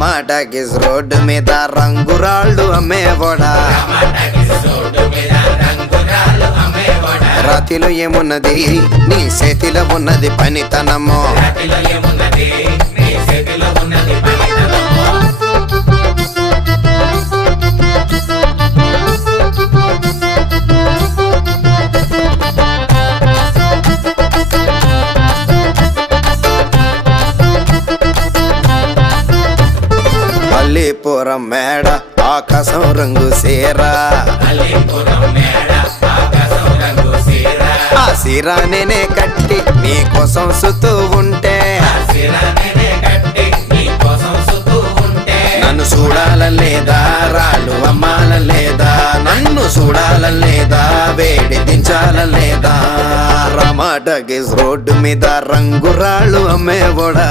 టమాటాకిస్ road మీద రంగురాళ్ళు అమ్మేవాడా రాతిలో ఏమున్నది నీ చేతిలో ఉన్నది పనితనము అల్లీపురం మేడ ఆకాశం రంగు సీరా ఆ సీరా నేనే కట్టి నీకోసం సుతూ ఉంటే నన్ను చూడాలలేదా రాళ్ళు అమ్మాలలేదా నన్ను చూడాలలేదా వేడి దించాలలేదా టమాటాకిస్ రోడ్డు మీద రంగురాళ్ళు అమ్మేవాడా